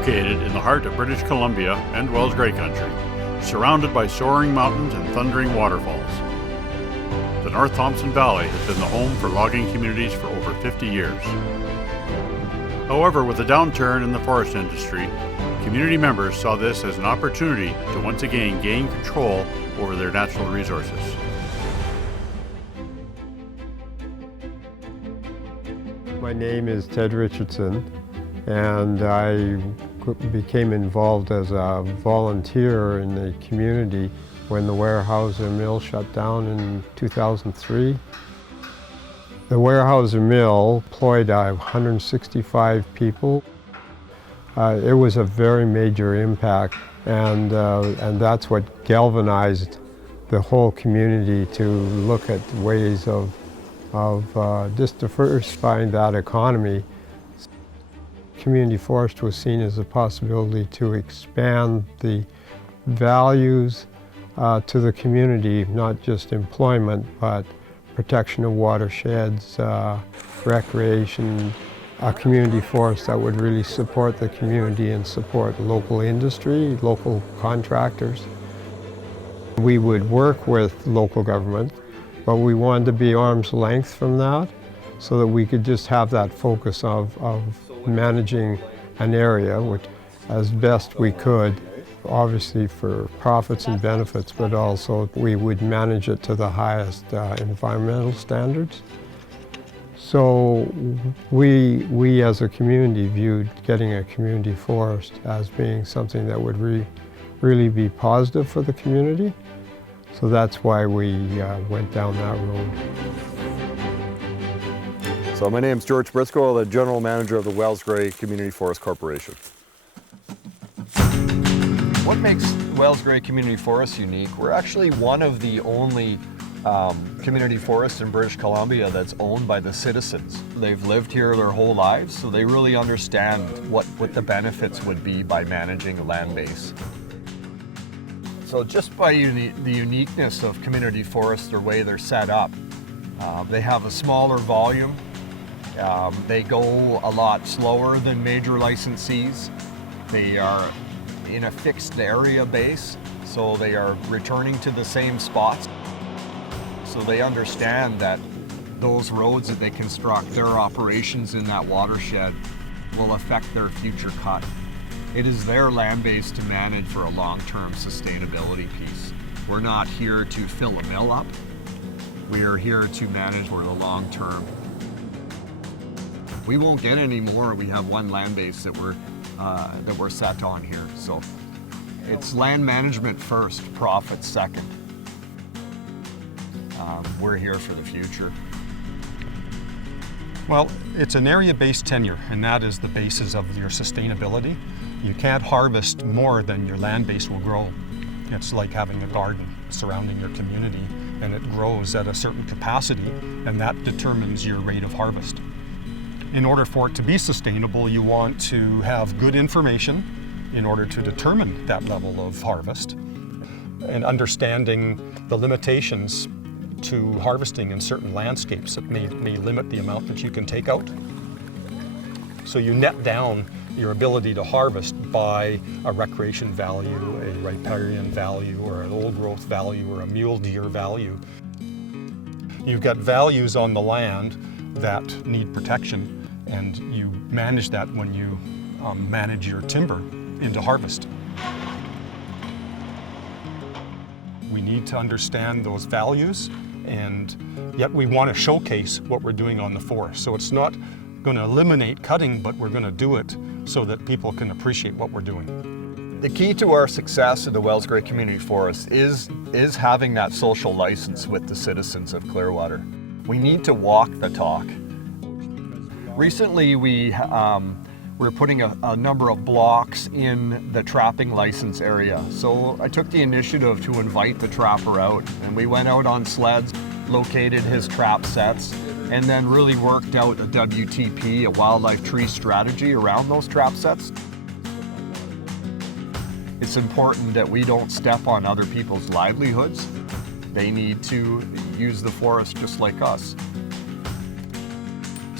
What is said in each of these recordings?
Located in the heart of British Columbia and Wells Grey Country, surrounded by soaring mountains and thundering waterfalls. The North Thompson Valley has been the home for logging communities for over 50 years. However, with the downturn in the forest industry, community members saw this as an opportunity to once again gain control over their natural resources. My name is Ted Richardson, and I became involved as a volunteer in the community when the Weyerhaeuser Mill shut down in 2003. The Weyerhaeuser Mill employed 165 people. It was a very major impact, and that's what galvanized the whole community to look at ways of just diversifying that economy. Community forest was seen as a possibility to expand the values to the community, not just employment, but protection of watersheds, recreation, a community forest that would really support the community and support local industry, local contractors. We would work with local government, but we wanted to be arm's length from that so that we could just have that focus of managing an area which as best we could, obviously for profits and benefits, but also we would manage it to the highest environmental standards. So we as a community viewed getting a community forest as being something that would really be positive for the community. So that's why we went down that road. So my name's George Briscoe, the General Manager of the Wells Grey Community Forest Corporation. What makes Wells Grey Community Forest unique? We're actually one of the only community forests in British Columbia that's owned by the citizens. They've lived here their whole lives, so they really understand what the benefits would be by managing a land base. So just by the uniqueness of community forests, the way they're set up, they have a smaller volume. They go a lot slower than major licensees. They are in a fixed area base, so they are returning to the same spots. So they understand that those roads that they construct, their operations in that watershed will affect their future cut. It is their land base to manage for a long-term sustainability piece. We're not here to fill a mill up. We are here to manage for the long term. We won't get any more. We have one land base that we're set on here. So it's land management first, profit second. We're here for the future. Well, it's an area-based tenure, and that is the basis of your sustainability. You can't harvest more than your land base will grow. It's like having a garden surrounding your community, and it grows at a certain capacity, and that determines your rate of harvest. In order for it to be sustainable, you want to have good information in order to determine that level of harvest, and understanding the limitations to harvesting in certain landscapes that may limit the amount that you can take out. So you net down your ability to harvest by a recreation value, a riparian value, or an old growth value, or a mule deer value. You've got values on the land that need protection, and you manage that when you manage your timber into harvest. We need to understand those values, and yet we want to showcase what we're doing on the forest. So it's not going to eliminate cutting, but we're going to do it so that people can appreciate what we're doing. The key to our success in the Wells Grey Community Forest is having that social license with the citizens of Clearwater. We need to walk the talk. Recently, we're putting a number of blocks in the trapping license area. So I took the initiative to invite the trapper out, and we went out on sleds, located his trap sets, and then really worked out a WTP, a wildlife tree strategy around those trap sets. It's important that we don't step on other people's livelihoods. They need to use the forest just like us.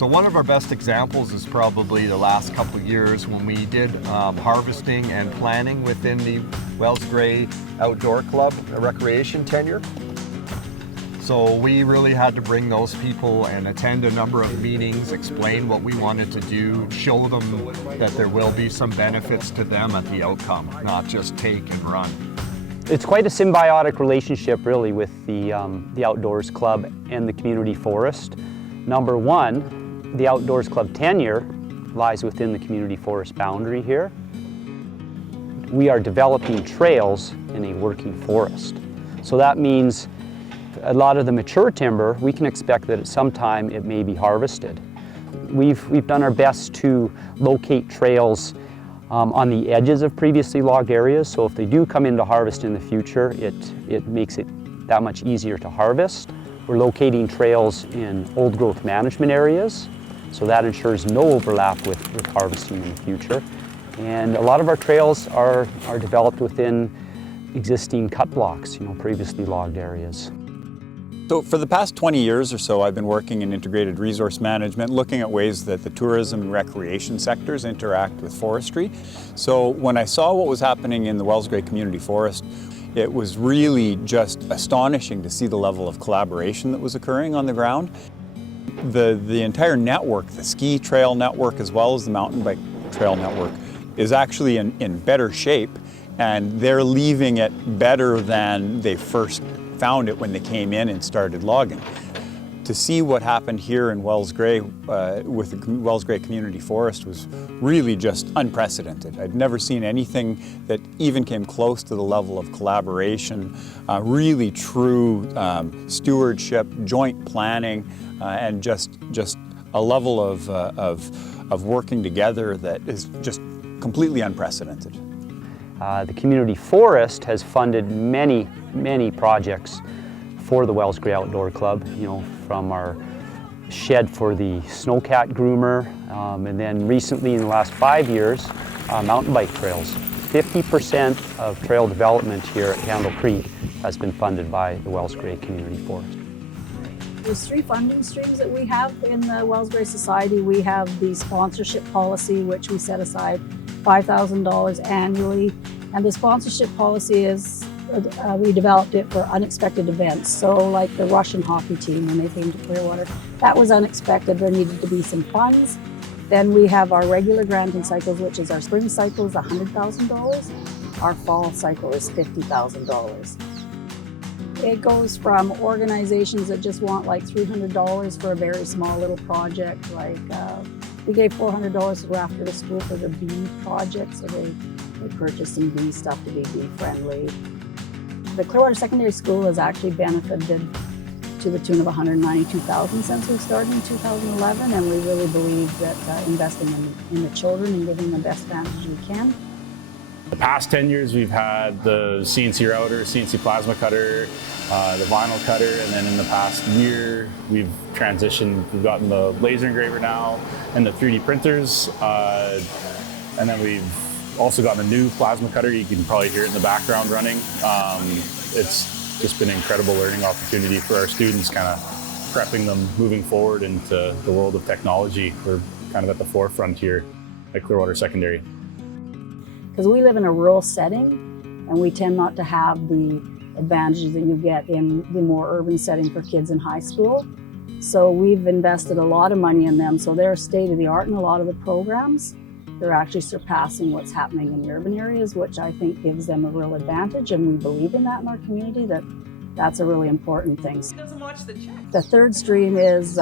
So one of our best examples is probably the last couple of years when we did harvesting and planning within the Wells Gray Outdoor Club recreation tenure. So we really had to bring those people and attend a number of meetings, explain what we wanted to do, show them that there will be some benefits to them at the outcome, not just take and run. It's quite a symbiotic relationship really with the Outdoors Club and the community forest. Number one, the Outdoors Club tenure lies within the community forest boundary here. We are developing trails in a working forest. So that means a lot of the mature timber, we can expect that at some time it may be harvested. We've done our best to locate trails on the edges of previously logged areas, so if they do come into harvest in the future, it makes it that much easier to harvest. We're locating trails in old growth management areas, so that ensures no overlap with harvesting in the future. And a lot of our trails are developed within existing cut blocks, previously logged areas. So for the past 20 years or so, I've been working in integrated resource management, looking at ways that the tourism and recreation sectors interact with forestry. So when I saw what was happening in the Wells Gray Community Forest, it was really just astonishing to see the level of collaboration that was occurring on the ground. The entire network, the ski trail network as well as the mountain bike trail network, is actually in better shape, and they're leaving it better than they first found it when they came in and started logging. To see what happened here in Wells Gray with the Wells Gray Community Forest was really just unprecedented. I'd never seen anything that even came close to the level of collaboration, really true stewardship, joint planning, and just a level of working together that is just completely unprecedented. The community forest has funded many projects for the Wells Gray Outdoor Club, from our shed for the snowcat groomer, and then recently in the last 5 years, mountain bike trails. 50% of trail development here at Candle Creek has been funded by the Wells Gray Community Forest. There's 3 funding streams that we have in the Wells Gray Society. We have the sponsorship policy, which we set aside $5,000 annually. And the sponsorship policy is, we developed it for unexpected events. So like the Russian hockey team when they came to Clearwater, that was unexpected. There needed to be some funds. Then we have our regular granting cycles, which is our spring cycle is $100,000. Our fall cycle is $50,000. It goes from organizations that just want like $300 for a very small little project, like we gave $400 to After the School for the bee project, so they purchased some bee stuff to be bee friendly. The Clearwater Secondary School has actually benefited to the tune of $192,000 since we started in 2011, and we really believe that investing in the children and giving them the best advantage we can. The past 10 years we've had the CNC router, CNC plasma cutter, the vinyl cutter, and then in the past year we've transitioned, we've gotten the laser engraver now and the 3D printers, and then we've also gotten a new plasma cutter. You can probably hear it in the background running. It's just been an incredible learning opportunity for our students, kind of prepping them moving forward into the world of technology. We're kind of at the forefront here at Clearwater Secondary. Because we live in a rural setting and we tend not to have the advantages that you get in the more urban setting for kids in high school. So we've invested a lot of money in them. So they're state of the art in a lot of the programs. They're actually surpassing what's happening in the urban areas, which I think gives them a real advantage. And we believe in that in our community, that's a really important thing. The third stream is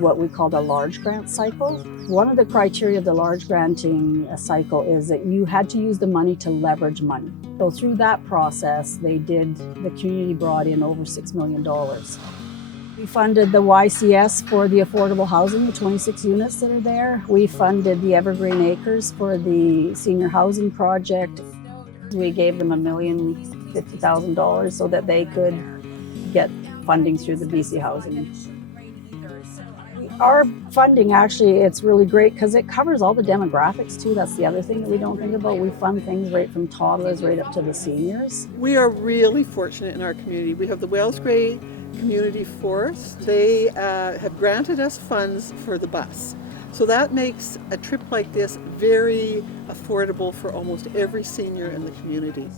what we call the large grant cycle. One of the criteria of the large granting cycle is that you had to use the money to leverage money. So through that process, the community brought in over $6 million. We funded the YCS for the affordable housing, the 26 units that are there. We funded the Evergreen Acres for the senior housing project. We gave them $1,050,000 so that they could get funding through the BC Housing. Our funding actually, it's really great because it covers all the demographics too. That's the other thing that we don't think about. We fund things right from toddlers right up to the seniors. We are really fortunate in our community. We have the Wells Gray Community Forest, they have granted us funds for the bus. So that makes a trip like this very affordable for almost every senior in the community.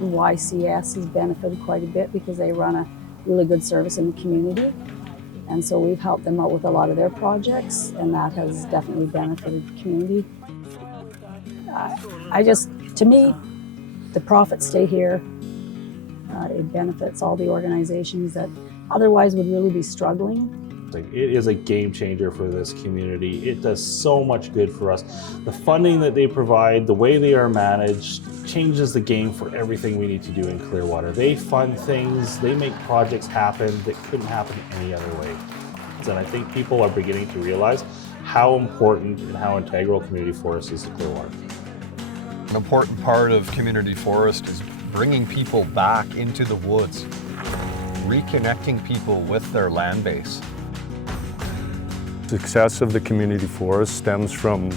YCS has benefited quite a bit because they run a really good service in the community. And so we've helped them out with a lot of their projects, and that has definitely benefited the community. To me, the profits stay here. It benefits all the organizations that otherwise would really be struggling. It is a game changer for this community. It does so much good for us. The funding that they provide, the way they are managed, changes the game for everything we need to do in Clearwater. They fund things, they make projects happen that couldn't happen any other way. And I think people are beginning to realize how important and how integral community forest is to Clearwater. An important part of community forest is bringing people back into the woods, reconnecting people with their land base. The success of the community forest stems from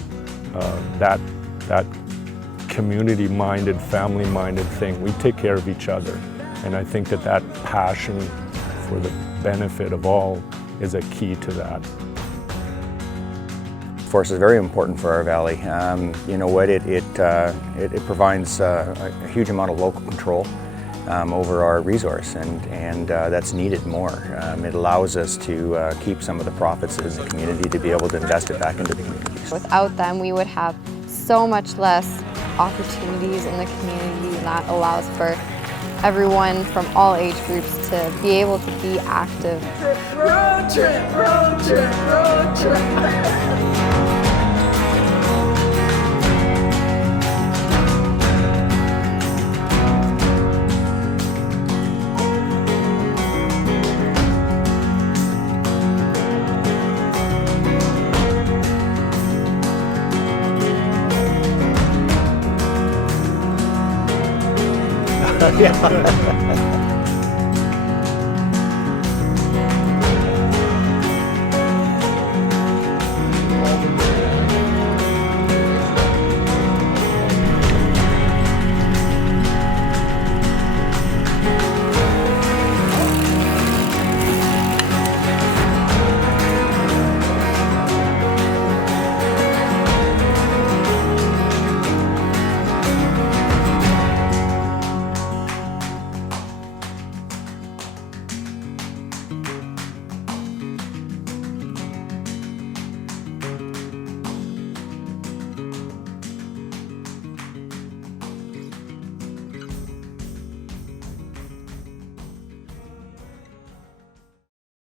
that community-minded, family-minded thing. We take care of each other, and I think that passion for the benefit of all is a key to that. Forest is very important for our valley. You know what? It provides a huge amount of local control over our resource, and that's needed more. It allows us to keep some of the profits in the community to be able to invest it back into the communities. Without them, we would have so much less opportunities in the community, and that allows for everyone from all age groups to be able to be active. Road trip, road trip, road trip. Yeah.